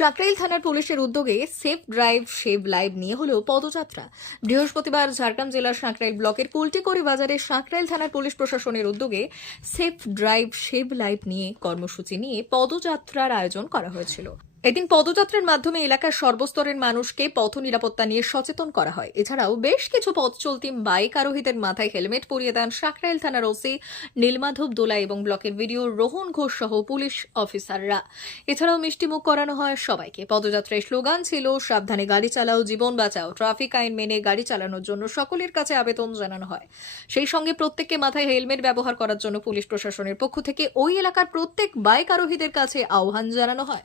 সাকরাইল থানার পুলিশের উদ্যোগে সেফ ড্রাইভ সেভ লাইভ নিয়ে হলো পদযাত্রা। বৃহস্পতিবার ঝাড়গ্রাম জেলার সাঁকরাইল ব্লকের কুলটিকরি বাজারে সাঁকরাইল থানার পুলিশ প্রশাসনের উদ্যোগে সেফ ড্রাইভ সেভ লাইভ নিয়ে কর্মসূচি নিয়ে পদযাত্রার আয়োজন করা হয়েছিল। এদিন পদযাত্রার মাধ্যমে এলাকার সর্বস্তরের মানুষকে পথ নিরাপত্তা নিয়ে সচেতন করা হয়। এছাড়াও বেশ কিছু পথ চলতি বাইক আরোহীদের মাথায় হেলমেট পরিয়ে দেন সাকরাইল থানার ওসি নীলমাধব দোলা এবং ব্লকের ভিডিও রোহন ঘোষ সহ পুলিশ অফিসাররা। এছাড়াও মিষ্টিমুখ করানো হয় সবাইকে। পদযাত্রায় স্লোগান ছিল, সাবধানে গাড়ি চালাও, জীবন বাঁচাও, ট্রাফিক আইন মেনে গাড়ি চালানোর জন্য সকলের কাছে আবেদন জানানো হয়। সেই সঙ্গে প্রত্যেককে মাথায় হেলমেট ব্যবহার করার জন্য পুলিশ প্রশাসনের পক্ষ থেকে ওই এলাকার প্রত্যেক বাইক আরোহীদের কাছে আহ্বান জানানো হয়।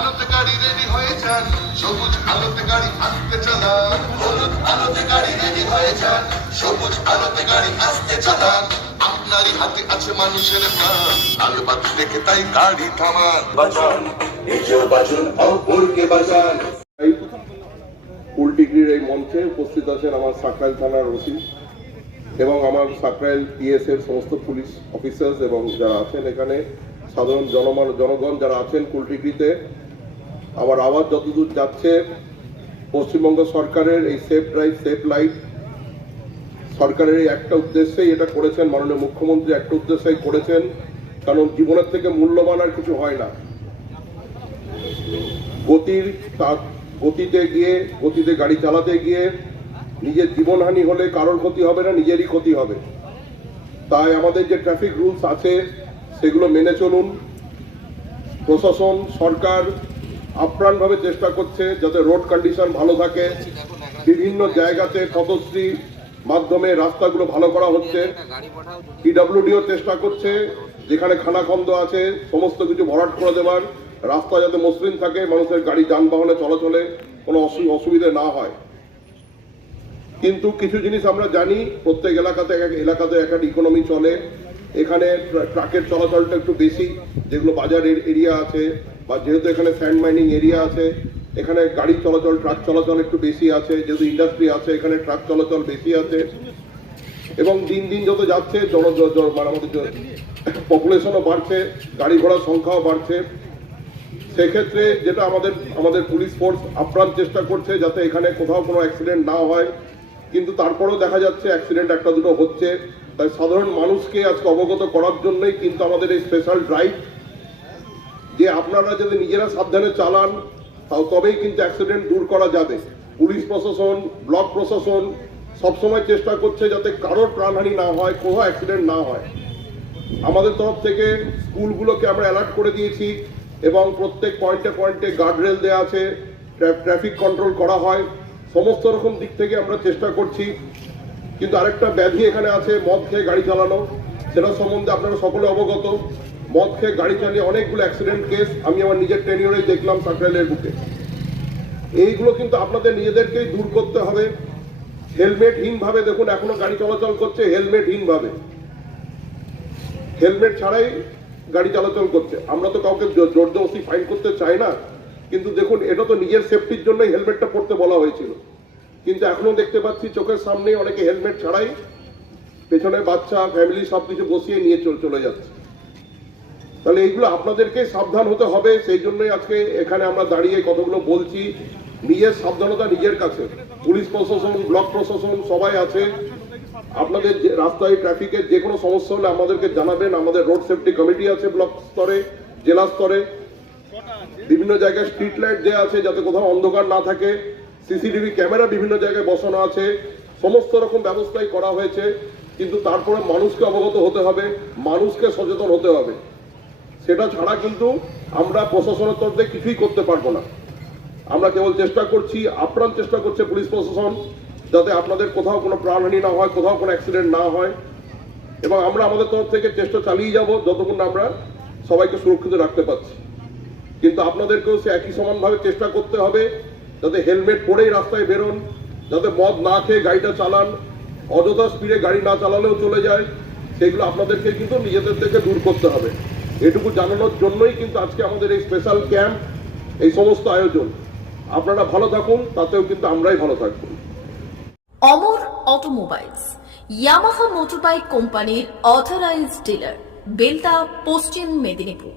আলোতে গাড়ি রেডি হয়ে যান। সবুজ আলোতে গাড়ি আসতে চালান। হলুদ আলোতে গাড়ি রেডি হয়ে যান। সবুজ আলোতে গাড়ি আসতে চালান। আপনারই হাতে আছে মানুষের প্রাণ। আলো বাতি দেখে তাই গাড়ি থামান। বাঁচান। নিজেও বাঁচুন অপরকে বাঁচান। এই কুলটিগির এই মঞ্চে উপস্থিত আছেন আমার সাকরাইল থানার ওসি এবং আমার সাকরাইল পিএস এর সমস্ত পুলিশ অফিসার্স এবং যারা আছেন এখানে সাধারণ জনমান জনগণ যারা আছেন কুলটিগিতে আমার আওয়াজ যতদূর যাচ্ছে, পশ্চিমবঙ্গ সরকারের এই সেফ ড্রাইভ সেফ লাইফ সরকারের এই একটা উদ্দেশ্যেই এটা করেছেন, মাননীয় মুখ্যমন্ত্রী একটা উদ্দেশ্যেই করেছেন, কারণ জীবনের থেকে মূল্যবান আর কিছু হয় না। গতির গতিতে গিয়ে, গতিতে গাড়ি চালাতে গিয়ে নিজের জীবনহানি হলে কারোর ক্ষতি হবে না, নিজেরই ক্ষতি হবে। তাই আমাদের যে ট্রাফিক রুলস আছে, সেগুলো মেনে চলুন। প্রশাসন, সরকার আপ্রাণভাবে চেষ্টা করছে যাতে রোড কন্ডিশন ভালো থাকে। বিভিন্ন জায়গাতে পথশ্রী মাধ্যমে রাস্তাগুলো ভালো করা হচ্ছে। পিডব্লিউডিও চেষ্টা করছে, যেখানে খানাখন্দ আছে, সমস্ত কিছু ভরাট করে দেওয়ার রাস্তা যাতে মসৃণ থাকে, মানুষের গাড়ি যানবাহনে চলাচলে কোনো অসু- অসুবিধে না হয়। কিন্তু কিছু জিনিস আমরা জানি, প্রত্যেক এলাকাতে এলাকাতে এক এক ইকোনমি চলে। এখানে ট্রাকের চলাচলটা একটু বেশি, যেগুলো বাজারের এরিয়া আছে, বা যেহেতু এখানে স্যান্ড মাইনিং এরিয়া আছে, এখানে গাড়ি চলাচল, ট্রাক চলাচল একটু বেশি আছে, যেহেতু ইন্ডাস্ট্রি আছে, এখানে ট্রাক চলাচল বেশি আছে। এবং দিন দিন যত যাচ্ছে, জন মানে আমাদের পপুলেশনও বাড়ছে, গাড়ি ঘোড়ার সংখ্যাও বাড়ছে। সেক্ষেত্রে যেটা আমাদের আমাদের পুলিশ ফোর্স আপ্রাণ চেষ্টা করছে, যাতে এখানে কোথাও কোনো অ্যাক্সিডেন্ট না হয়। কিন্তু তারপরেও দেখা যাচ্ছে অ্যাক্সিডেন্ট একটা দুটো হচ্ছে। তাই সাধারণ মানুষকে আজকে অবগত করার জন্যই কিন্তু আমাদের এই স্পেশাল ড্রাইভ যে আপনারা যদি নিজেরা সাবধানে চালান, তাও তবেই কিন্তু অ্যাক্সিডেন্ট দূর করা যাবে। পুলিশ প্রশাসন, ব্লক প্রশাসন সবসময় চেষ্টা করছে যাতে কারোর প্রাণহানি না হয় কোথাও অ্যাক্সিডেন্ট না হয়। আমাদের তরফ থেকে স্কুলগুলোকে আমরা অ্যালার্ট করে দিয়েছি এবং প্রত্যেক পয়েন্টে পয়েন্টে গার্ডরেল দেওয়া আছে। ট্রাফিক কন্ট্রোল করা হয়। সমস্ত রকম দিক থেকে আমরা চেষ্টা করছি। কিন্তু আরেকটা ব্যাধি এখানে আছে, মদ খেয়ে গাড়ি চালানো। সেটা সম্বন্ধে আপনারা সকলে অবগত। মদ খেয়ে গাড়ি চালিয়ে অনেকগুলো অ্যাক্সিডেন্ট কেস আমি আমার নিজের টেনিওরে দেখলাম সাকরাইলের বুকে এইগুলো কিন্তু আপনাদের নিজেদেরকেই দূর করতে হবে। হেলমেটহীন ভাবে দেখুন, এখনও গাড়ি চলাচল করছে হেলমেটহীন ভাবে হেলমেট ছাড়াই গাড়ি চলাচল করছে। আমরা তো কাউকে জোর জবরদস্তি ফাইন করতে চাই না। কিন্তু দেখুন, এটা তো নিজের সেফটির জন্যই হেলমেটটা পরতে বলা হয়েছিল। কিন্তু এখনও দেখতে পাচ্ছি চোখের সামনে অনেকে হেলমেট ছাড়াই পেছনে বাচ্চা ফ্যামিলি সব কিছু বসিয়ে নিয়ে চল- চলে যাচ্ছে। তাহলে এইগুলো আপনাদেরকে সাবধান হতে হবে, সেই জন্যই আজকে এখানে আমরা দাঁড়িয়ে কতগুলো বলছি। নিজের সাবধানতা নিজের কাছে। পুলিশ প্রশাসন, ব্লক প্রশাসন সবাই আছে। আপনাদের রাস্তায় ট্রাফিকের যে কোনো সমস্যা হলে আমাদেরকে জানাবেন। আমাদের রোড সেফটি কমিটি আছে ব্লক স্তরে, জেলা স্তরে। বিভিন্ন জায়গায় স্ট্রিট লাইট দেওয়া আছে, যাতে কোথাও অন্ধকার না থাকে সিসিটিভি ক্যামেরা বিভিন্ন জায়গায় বসানো আছে, সমস্ত রকম ব্যবস্থাই করা হয়েছে, কিন্তু তারপরে মানুষকে অবগত হতে হবে, মানুষকে সচেতন হতে হবে। সেটা ছাড়া কিন্তু আমরা প্রশাসনের তরফ কিছুই করতে পারব না। আমরা কেবল চেষ্টা করছি, আপ্রাণ চেষ্টা করছে পুলিশ প্রশাসন, যাতে আপনাদের কোথাও কোনো প্রাণহানি না হয়, কোথাও কোনো অ্যাক্সিডেন্ট না হয়, এবং আমরা আমাদের তরফ থেকে চেষ্টা চালিয়ে যাব, যতক্ষণ আমরা সবাইকে সুরক্ষিত রাখতে পারছি। কিন্তু আপনাদেরকেও সে একই সমানভাবে চেষ্টা করতে হবে, যাতে হেলমেট পরেই রাস্তায় বেরোন, যাতে মদ না খেয়ে গাড়িটা চালান, অযথা স্পিডে গাড়ি না চালালেও চলে যায়, সেগুলো আপনাদেরকে কিন্তু নিজেদের থেকে দূর করতে হবে। এটুকু জানানোর জন্যই কিন্তু আজকে আমাদের এই স্পেশাল ক্যাম্প এই সমস্ত আয়োজন। আপনারা ভালো থাকুন, তাতেও কিন্তু আমরাই ভালো থাকব। অমর অটোমোবাইলস, ইয়ামাহা মোটরবাইক কোম্পানির অথরাইজড ডিলার বেলদা পশ্চিম মেদিনীপুর।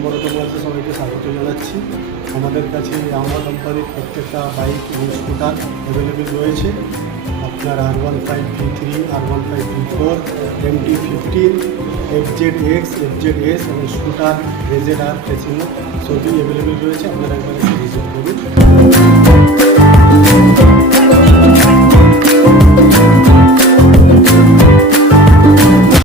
আমার তোমাকে সবাইকে স্বাগত জানাচ্ছি। আমাদের কাছে আমরা কোম্পানির প্রত্যেকটা বাইক এবং স্কুটার অ্যাভেলেবেল রয়েছে। আপনার R one five three three R one five three four M T fifteen F Z X FZ S এবং স্কুটার রেজেড আর ফেসিনো সবই অ্যাভেলেবেল রয়েছে। আপনারা একবার ভিজিট করুন।